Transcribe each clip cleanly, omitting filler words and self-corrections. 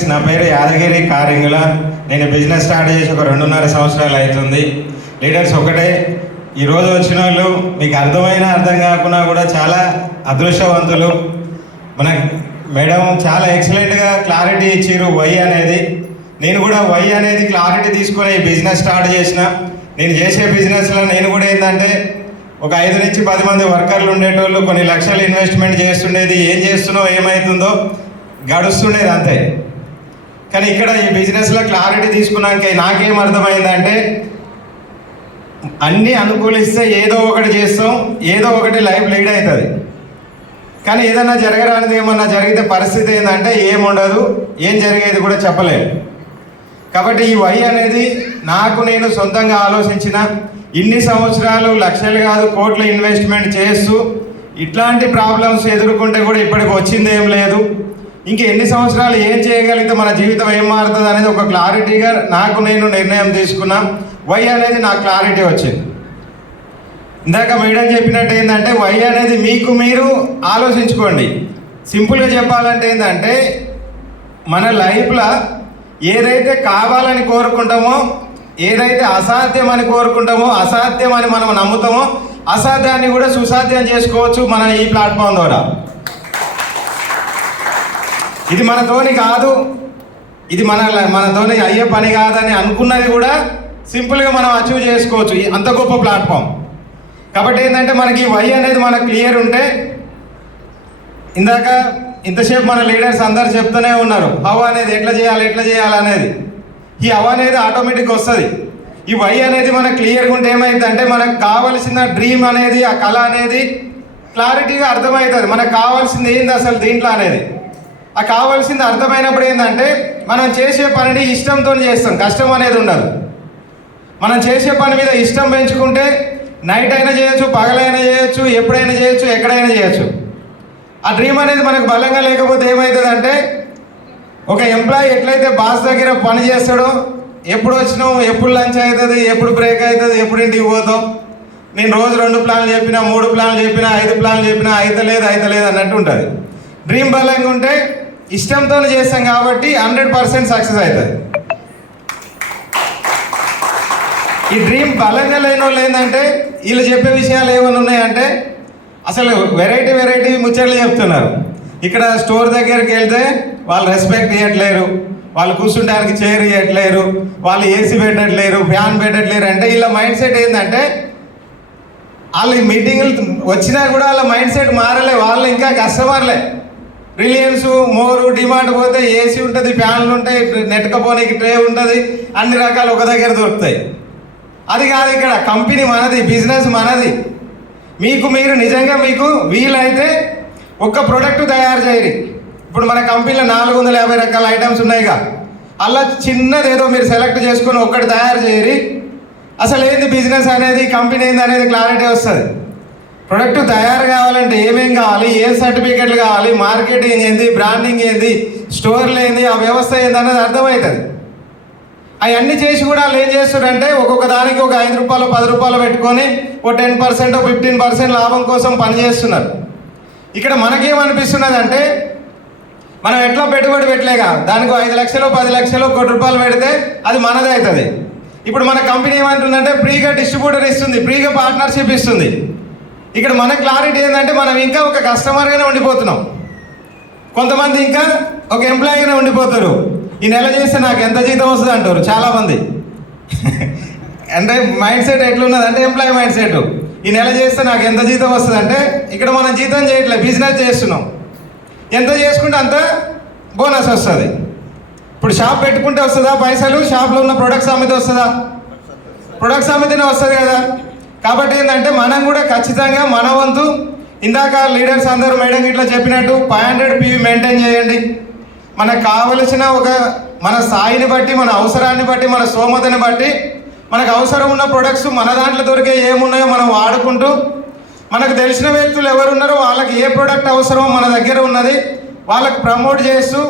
నా పేరు యాదగిరి కారింగుల. నేను బిజినెస్ స్టార్ట్ చేసి ఒక 2.5 సంవత్సరాలు అవుతుంది. లీడర్స్ ఒకటే, ఈరోజు వచ్చిన వాళ్ళు మీకు అర్థం కాకుండా కూడా చాలా అదృష్టవంతులు. మన మేడం చాలా ఎక్సలెంట్గా క్లారిటీ ఇచ్చారు వై అనేది. నేను కూడా వై అనేది క్లారిటీ తీసుకొని ఈ బిజినెస్ స్టార్ట్ చేసిన. నేను చేసే బిజినెస్లో నేను కూడా ఏంటంటే ఒక 5 నుంచి 10 మంది వర్కర్లు ఉండేటోళ్ళు, కొన్ని లక్షలు ఇన్వెస్ట్మెంట్ చేస్తుండేది. ఏం చేస్తున్నావు, ఏమవుతుందో గడుస్తుండేది అంతే. కానీ ఇక్కడ ఈ బిజినెస్లో క్లారిటీ తీసుకున్నాక నాకేం అర్థమైందంటే, అన్నీ అనుకూలిస్తే ఏదో ఒకటి చేస్తాం, ఏదో ఒకటి లైఫ్ లీడ్ అవుతుంది. కానీ ఏదన్నా జరగరానిది ఏమన్నా జరిగితే పరిస్థితి ఏంటంటే ఏముండదు, ఏం జరిగేది కూడా చెప్పలేము. కాబట్టి ఈ వై అనేది నేను సొంతంగా ఆలోచించిన. ఇన్ని సంవత్సరాలు లక్షలు కాదు కోట్ల ఇన్వెస్ట్మెంట్ చేస్తూ ఇట్లాంటి ప్రాబ్లమ్స్ ఎదుర్కొంటే కూడా ఇప్పటికి వచ్చింది ఏం లేదు. ఇంక ఎన్ని సంవత్సరాలు ఏం చేయగలిగితే మన జీవితం ఏం మారుతుంది అనేది ఒక క్లారిటీగా నేను నిర్ణయం తీసుకున్నా. వై అనేది నాకు క్లారిటీ వచ్చింది. ఇందాక మేడం చెప్పినట్టు ఏంటంటే వై అనేది మీకు మీరు ఆలోచించుకోండి. సింపుల్గా చెప్పాలంటే ఏంటంటే, మన లైఫ్లో ఏదైతే కావాలని కోరుకుంటామో, ఏదైతే అసాధ్యం అని కోరుకుంటామో, అసాధ్యం అని మనం నమ్ముతామో, అసాధ్యాన్ని కూడా సుసాధ్యం చేసుకోవచ్చు మన ఈ ప్లాట్ఫామ్ ద్వారా. ఇది మనతోని కాదు, ఇది మనతోని అయ్యే పని కాదని అనుకున్నది కూడా సింపుల్గా మనం అచీవ్ చేసుకోవచ్చు, అంత గొప్ప ప్లాట్ఫామ్. కాబట్టి ఏంటంటే మనకి వై అనేది మనకు క్లియర్ ఉంటే, ఇంతసేపు మన లీడర్స్ అందరు చెప్తూనే ఉన్నారు హౌ అనేది ఎట్లా చేయాలి అనేది. ఈ హౌ అనేది ఆటోమేటిక్గా వస్తుంది. ఈ వై అనేది మనకు క్లియర్గా ఉంటే ఏమైందంటే, మనకు కావాల్సిన డ్రీమ్ అనేది, ఆ కళ అనేది క్లారిటీగా అర్థమవుతుంది. మనకు కావాల్సింది ఏంది అసలు దీంట్లో అనేది. ఆ కావాల్సింది అర్థమైనప్పుడు ఏంటంటే, మనం చేసే పనిని ఇష్టంతో చేస్తాం, కష్టం అనేది ఉండదు. మనం చేసే పని మీద ఇష్టం పెంచుకుంటే నైట్ అయినా చేయొచ్చు, పగలైనా చేయొచ్చు, ఎప్పుడైనా చేయొచ్చు, ఎక్కడైనా చేయొచ్చు. ఆ డ్రీమ్ అనేది మనకు బలంగా లేకపోతే ఏమవుతుందంటే, ఒక ఎంప్లాయీ ఎట్లయితే బాస్ దగ్గర పని చేస్తాడో, ఎప్పుడు వచ్చినావు, ఎప్పుడు లంచ్ అవుతుంది, ఎప్పుడు బ్రేక్ అవుతుంది, ఎప్పుడు ఇంటికి పోతాం, నేను రోజు 2 ప్లాన్లు చెప్పినా, 3 ప్లాన్లు చెప్పినా, 5 ప్లాన్లు చెప్పినా అయితలేదు అన్నట్టు ఉంటుంది. డ్రీమ్ బలంగా ఉంటే ఇష్టంతో చేస్తాం కాబట్టి 100% సక్సెస్ అవుతుంది. ఈ డ్రీమ్ బలంగా లేని వాళ్ళు ఏంటంటే, వీళ్ళు చెప్పే విషయాలు ఏమైనా ఉన్నాయంటే అసలు వెరైటీ ముచ్చట్లు చెప్తున్నారు. ఇక్కడ స్టోర్ దగ్గరికి వెళ్తే వాళ్ళు రెస్పెక్ట్ ఇవ్వట్లేరు, వాళ్ళు కూర్చుంటానికి చైర్ ఇవ్వట్లేరు, వాళ్ళు ఏసీ పెట్టట్లేరు, ఫ్యాన్ పెట్టట్లేరు. అంటే వీళ్ళ మైండ్ సెట్ ఏంటంటే, వాళ్ళు మీటింగులు వచ్చినా కూడా వాళ్ళ మైండ్ సెట్ మారలే, వాళ్ళు ఇంకా కస్టమర్లే. రిలయన్స్ మోరు డిమాండ్ పోతే ఏసీ ఉంటుంది, ఫ్యాన్లు ఉంటాయి, నెట్కపోనికి ట్రే ఉంటుంది, అన్ని రకాలు ఒక దగ్గర దొరుకుతాయి. అది కాదు, ఇక్కడ కంపెనీ మనది, బిజినెస్ మనది. మీరు నిజంగా మీకు వీలైతే ఒక్క ప్రోడక్ట్ తయారు చేయరు. ఇప్పుడు మన కంపెనీలో 450 రకాల ఐటమ్స్ ఉన్నాయిగా, అలా చిన్నది ఏదో మీరు సెలెక్ట్ చేసుకొని ఒక్కటి తయారు చేయరు. అసలు ఏంది బిజినెస్ అనేది, కంపెనీ ఏంది అనేది క్లారిటీ వస్తుంది. ప్రొడక్ట్ తయారు కావాలంటే ఏమేం కావాలి, ఏం సర్టిఫికెట్లు కావాలి, మార్కెటింగ్ ఏంది, బ్రాండింగ్ ఏంది, స్టోర్లు ఏంది, ఆ వ్యవస్థ ఏంది అనేది అర్థమవుతుంది. అవన్నీ చేసి కూడా వాళ్ళు ఏం చేస్తారంటే, ఒక్కొక్క దానికి ఒక 5 రూపాయలు 10 రూపాయలు పెట్టుకొని ఓ 10% 15% లాభం కోసం పనిచేస్తున్నారు. ఇక్కడ మనకేమనిపిస్తున్నది అంటే, మనం ఎట్లా పెట్టుబడి పెట్టలేగా, దానికి 5 లక్షలు 10 లక్షలు 1 కోటి రూపాయలు పెడితే అది మనదే అవుతుంది. ఇప్పుడు మన కంపెనీ ఏమంటుందంటే ఫ్రీగా డిస్ట్రిబ్యూటర్ ఇస్తుంది, ఫ్రీగా పార్ట్నర్షిప్ ఇస్తుంది. ఇక్కడ మన క్లారిటీ ఏంటంటే, మనం ఇంకా ఒక కస్టమర్గానే ఉండిపోతున్నాం. కొంతమంది ఇంకా ఒక ఎంప్లాయీగానే ఉండిపోతారు. ఈ నెల చేస్తే నాకు ఎంత జీతం వస్తుంది అంటారు చాలామంది. అంటే మైండ్ సెట్ ఎట్లున్నది అంటే, ఎంప్లాయీ మైండ్ సెట్. ఈ నెల చేస్తే నాకు ఎంత జీతం వస్తుంది అంటే, ఇక్కడ మనం జీతం చేయట్లేదు, బిజినెస్ చేస్తున్నాం. ఎంత చేసుకుంటే అంత బోనస్ వస్తుంది. ఇప్పుడు షాప్ పెట్టుకుంటే వస్తుందా పైసలు, షాప్లో ఉన్న ప్రొడక్ట్స్ అమ్మితే వస్తుందా? ప్రొడక్ట్స్ అమ్మితేనే వస్తుంది కదా. కాబట్టి ఏంటంటే, మనం కూడా ఖచ్చితంగా మన వంతు, ఇందాక లీడర్స్ అందరూ మేడం ఇట్లా చెప్పినట్టు 500 PV మెయింటైన్ చేయండి. మనకు కావలసిన మన స్థాయిని బట్టి, మన అవసరాన్ని బట్టి, మన స్తోమతని బట్టి మనకు అవసరం ఉన్న ప్రొడక్ట్స్ మన దాంట్లో దొరికే ఏమున్నాయో మనం వాడుకుంటూ, మనకు తెలిసిన వ్యక్తులు ఎవరున్నారో వాళ్ళకి ఏ ప్రోడక్ట్ అవసరమో మన దగ్గర ఉన్నది వాళ్ళకి ప్రమోట్ చేస్తూ,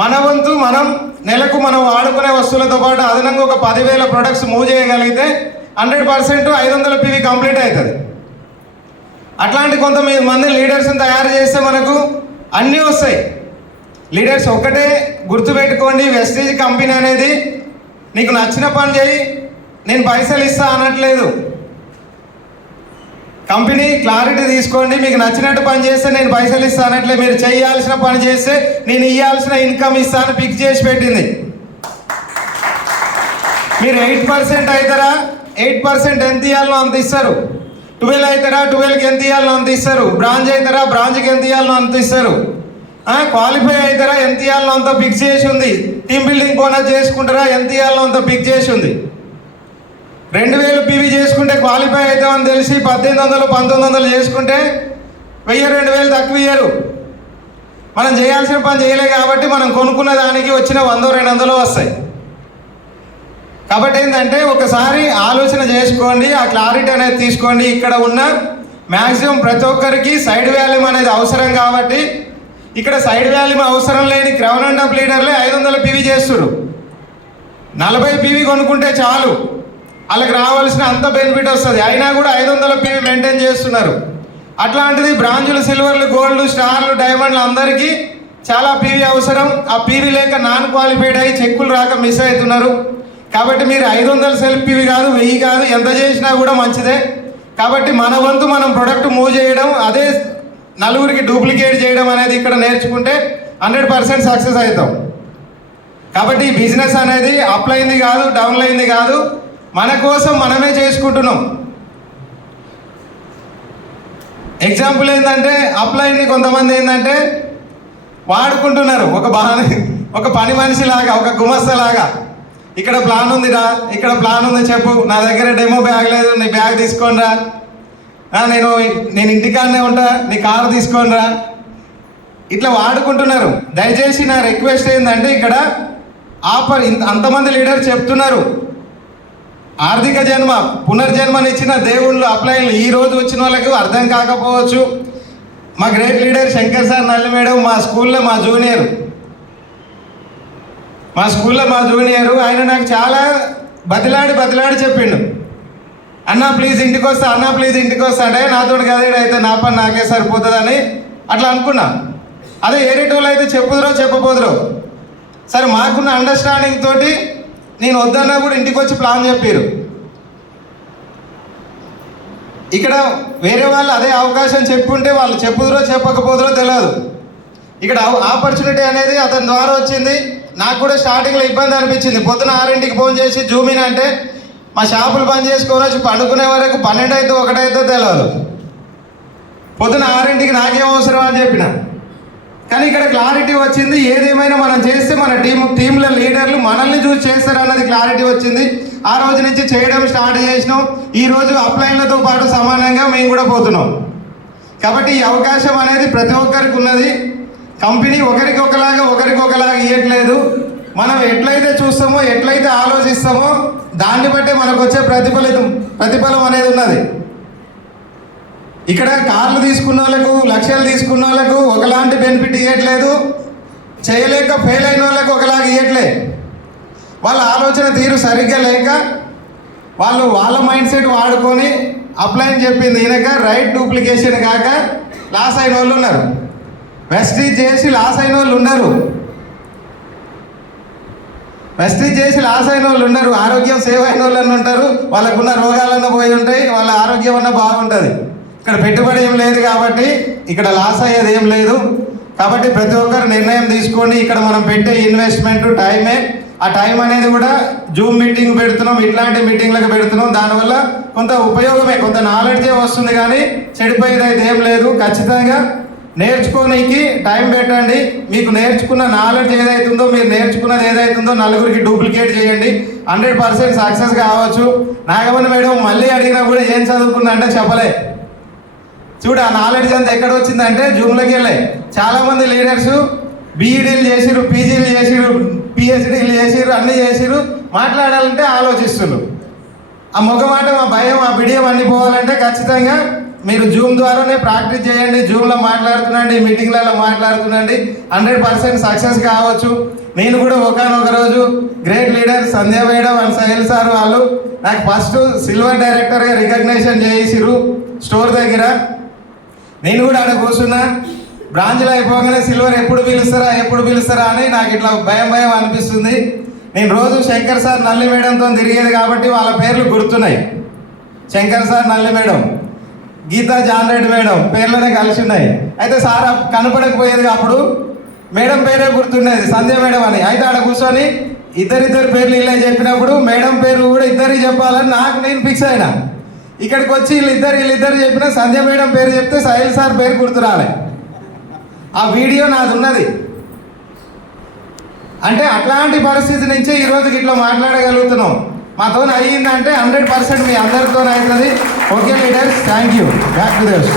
మన వంతు మనం నెలకు మనం వాడుకునే వస్తువులతో పాటు అదనంగా ఒక 10,000 ప్రొడక్ట్స్ మూవ్ చేయగలిగితే 100% 500 PV కంప్లీట్ అవుతుంది. అట్లాంటి కొంతమంది లీడర్స్ని తయారు చేస్తే మనకు అన్నీ వస్తాయి. లీడర్స్ ఒక్కటే గుర్తుపెట్టుకోండి, వెస్టీజ్ కంపెనీ అనేది నీకు నచ్చిన పని చేయి, నేను పైసలు ఇస్తా అనట్లేదు. కంపెనీ క్లారిటీ తీసుకోండి, మీకు నచ్చినట్టు పని చేస్తే నేను పైసలు ఇస్తా అనట్లేదు. మీరు చేయాల్సిన పని చేస్తే నేను ఇవ్వాల్సిన ఇన్కమ్ ఇస్తాను ఫిక్స్ చేసి పెట్టింది. మీరు 8% అవుతారా, 8% ఎంత ఇవ్వాలో అంత ఇస్తారు. 12 అవుతారా, 12కి ఎంత ఇవ్వాలో అంత ఇస్తారు. బ్రాంచ్ అవుతారా, బ్రాంచ్కి ఎంత ఇవ్వాలో అంత ఇస్తారు. క్వాలిఫై అవుతారా, ఎంత ఇవ్వాలో అంత ఫిక్స్ చేసి ఉంది. టీమ్ బిల్డింగ్ బోనస్ చేసుకుంటారా, ఎంత ఇవ్వాలో అంత ఫిక్స్ చేసి ఉంది. 2000 పీవీ చేసుకుంటే క్వాలిఫై అవుతామని తెలిసి 1800 1900 చేసుకుంటే 1000 2000 తక్కువ ఇయ్యరు. మనం చేయాల్సిన పని చేయలే కాబట్టి మనం కొనుక్కున్న దానికి వచ్చిన 100 200 వస్తాయి. కాబట్టి ఏంటంటే ఒకసారి ఆలోచన చేసుకోండి, ఆ క్లారిటీ అనేది తీసుకోండి. ఇక్కడ ఉన్న మ్యాక్సిమం ప్రతి ఒక్కరికి సైడ్ వాల్యూమ్ అనేది అవసరం కాబట్టి ఇక్కడ సైడ్ వాల్యూమ్ అవసరం లేని క్రౌన్ అండ్ అప్ లీడర్లే 500 పీవీ చేస్తున్నారు. 40 పీవీ కొనుక్కుంటే చాలు, వాళ్ళకి రావాల్సిన అంత బెనిఫిట్ వస్తుంది. అయినా కూడా 500 పీవీ మెయింటైన్ చేస్తున్నారు. అట్లాంటిది బ్రాంజులు, సిల్వర్లు, గోల్డ్, స్టార్లు, డైమండ్లు అందరికీ చాలా పీవీ అవసరం. ఆ పీవీ లేక నాన్ క్వాలిఫైడ్ అయ్యి చెక్కులు రాక మిస్ అవుతున్నారు. కాబట్టి మీరు 500 సెల్ఫ్ పీవీ కాదు, 1000 కాదు, ఎంత చేసినా కూడా మంచిదే. కాబట్టి మన వంతు మనం ప్రొడక్ట్ మూవ్ చేయడం, అదే నలుగురికి డూప్లికేట్ చేయడం అనేది ఇక్కడ నేర్చుకుంటే 100% సక్సెస్ అవుతాం. కాబట్టి ఈ బిజినెస్ అనేది అప్ అయింది కాదు, డౌన్ అయింది కాదు, మన కోసం మనమే చేసుకుంటున్నాం. ఎగ్జాంపుల్ ఏంటంటే అప్లైన్ని కొంతమంది ఏంటంటే వాడుకుంటున్నారు ఒక పని మనిషిలాగా, ఒక గుమస్తలాగా. ఇక్కడ ప్లాన్ ఉందిరా, ఇక్కడ ప్లాన్ ఉంది చెప్పు, నా దగ్గర డెమో బ్యాగ్ లేదు, నీ బ్యాగ్ తీసుకోనిరా, నేను ఇంటికాడనే ఉంటా, నీ కారు తీసుకోనిరా, ఇట్లా వాడుకుంటున్నారు. దయచేసి నా రిక్వెస్ట్ ఏంటంటే ఇక్కడ అంతమంది లీడర్ చెప్తున్నారు, ఆర్థిక జన్మ పునర్జన్మనిచ్చిన దేవుళ్ళు అప్లైన్లు ఈ రోజు వచ్చిన వాళ్ళకు అర్థం కాకపోవచ్చు. మా great leader Shankar sir Nalli madam మా స్కూల్లో మా జూనియరు ఆయన నాకు చాలా బతిలాడి చెప్పిండు, అన్నా ప్లీజ్ ఇంటికి వస్తా, అన్నా ప్లీజ్ ఇంటికి వస్తా అంటే నాతో కదేడు అయితే నా పని నాకే సరిపోతుందని అట్లా అనుకున్నా. అదే ఏరేటోళ్ళు అయితే చెప్పుదురో చెప్పబోదురో. సరే మాకున్న అండర్స్టాండింగ్ తోటి నేను వద్దన్నా కూడా ఇంటికి వచ్చి ప్లాన్ చెప్పారు. ఇక్కడ వేరే వాళ్ళు అదే అవకాశం చెప్పుంటే వాళ్ళు చెప్పుదురో చెప్పకపోదురో తెలియదు. ఇక్కడ ఆపర్చునిటీ అనేది అతని ద్వారా వచ్చింది. నాకు కూడా స్టార్టింగ్లో ఇబ్బంది అనిపించింది. పొద్దున 6ంటికి ఫోన్ చేసి జూమిన్ అంటే మా షాపులు బంద్ చేసుకొని వచ్చి పండుకునే వరకు 12 అయితే 1 అయితే తెలియదు. పొద్దున 6ంటికి నాకేం అవసరం అని చెప్పిన. కానీ ఇక్కడ క్లారిటీ వచ్చింది, ఏదేమైనా మనం చేస్తే మన టీంల లీడర్లు మనల్ని చూసి చేస్తారన్నది క్లారిటీ వచ్చింది. ఆ రోజు నుంచి చేయడం స్టార్ట్ చేసినాం. ఈరోజు అప్లైన్లతో పాటు సమానంగా మేము కూడా పోతున్నాం. కాబట్టి ఈ అవకాశం అనేది ప్రతి ఒక్కరికి ఉన్నది. కంపెనీ ఒకరికొకలాగా ఇవ్వట్లేదు. మనం ఎట్లయితే చూస్తామో, ఎట్లయితే ఆలోచిస్తామో దాన్ని బట్టే మనకు వచ్చే ప్రతిఫలం అనేది ఉన్నది. ఇక్కడ కార్లు తీసుకున్న వాళ్ళకు, లక్షలు తీసుకున్న వాళ్ళకు ఒకలాంటి బెనిఫిట్ ఇవ్వట్లేదు, చేయలేక ఫెయిల్ అయిన వాళ్ళకు ఒకలాగా ఇవ్వట్లే. వాళ్ళ ఆలోచన తీరు సరిగ్గా లేక వాళ్ళ మైండ్ సెట్ వాడుకొని అప్లైన్ చెప్పింది ఈయనక రైట్ డూప్లికేషన్ కాక లాస్ అయిన వాళ్ళు ఉన్నారు. వెస్టీజ్ చేసి లాస్ అయిన వాళ్ళు ఉన్నారు. ఆరోగ్యం సేవ్ అయిన వాళ్ళు ఉంటారు. వాళ్ళకున్న రోగాలన్నా పోయి ఉంటాయి, వాళ్ళ ఆరోగ్యం అన్నా బాగుంటుంది. ఇక్కడ పెట్టుబడి ఏం లేదు కాబట్టి ఇక్కడ లాస్ అయ్యేది ఏం లేదు. కాబట్టి ప్రతి ఒక్కరు నిర్ణయం తీసుకోండి. ఇక్కడ మనం పెట్టే ఇన్వెస్ట్మెంట్ టైమే. ఆ టైం అనేది కూడా జూమ్ మీటింగ్ పెడుతున్నాం, ఇట్లాంటి మీటింగ్లకు పెడుతున్నాం. దానివల్ల కొంత ఉపయోగమే, కొంత నాలెడ్జే వస్తుంది, కానీ చెడిపోయేది అయితే ఏం లేదు. ఖచ్చితంగా నేర్చుకోనికి టైం పెట్టండి. మీకు నేర్చుకున్న నాలెడ్జ్ ఏదైతుందో, మీరు నేర్చుకున్నది ఏదైతుందో నలుగురికి డూప్లికేట్ చేయండి. 100% సక్సెస్ కావచ్చు. నాగమణి మేడం మళ్ళీ అడిగినా కూడా ఏం చదువుకున్నా అంటే చెప్పలే. చూడు ఆ నాలెడ్జ్ అంతా ఎక్కడ వచ్చిందంటే జూమ్లోకి వెళ్ళాయి. చాలామంది లీడర్స్ బీఈడీలు చేసిరు, పీజీలు చేసిరు, పిహెచ్డీలు చేసిరు, అన్నీ చేసిరు. మాట్లాడాలంటే ఆలోచిస్తున్నారు. ఆ మాట, ఆ భయం, ఆ బిడియం అన్నీ పోవాలంటే ఖచ్చితంగా మీరు జూమ్ ద్వారానే ప్రాక్టీస్ చేయండి. జూమ్లో మాట్లాడుతుండండి, మీటింగ్లలో మాట్లాడుతుండండి. 100% సక్సెస్ కావచ్చు. నేను కూడా ఒకనొక రోజు great leader Sandhya madam and Sahel sir వాళ్ళు నాకు ఫస్ట్ సిల్వర్ డైరెక్టర్గా రికగ్నేషన్ చేసిరు స్టోర్ దగ్గర. నేను కూడా ఆడ కూర్చున్నా. బ్రాంచ్లో అయిపోగానే సిల్వర్ ఎప్పుడు పిలుస్తారా అని నాకు ఇట్లా భయం అనిపిస్తుంది. నేను రోజు శంకర్ సార్ నల్లి మేడంతో తిరిగేది కాబట్టి వాళ్ళ పేర్లు గుర్తున్నాయి. Shankar sir, Nalli madam, Geetha John Reddy madam పేర్లోనే కలిసి ఉన్నాయి. అయితే సార్ కనపడకపోయేది, అప్పుడు మేడం పేరే గుర్తుండేది, సంధ్య మేడం అని. అయితే ఆడ కూర్చొని ఇద్దరిద్దరు పేర్లు ఇలా చెప్పినప్పుడు మేడం పేరు కూడా ఇద్దరికి చెప్పాలని నేను ఫిక్స్ అయినా. ఇక్కడికి వచ్చి వీళ్ళిద్దరు చెప్పిన సంధ్య మేడం పేరు చెప్తే సాహిల్ సార్ పేరు గుర్తురాలే. ఆ వీడియో నాది ఉన్నది. అంటే అట్లాంటి పరిస్థితి నుంచి ఈరోజుకి ఇట్లా మాట్లాడగలుగుతున్నాం. మాతో అయ్యిందంటే 100% మీ అందరితో అవుతుంది. Okay leaders, thank you. Back to this.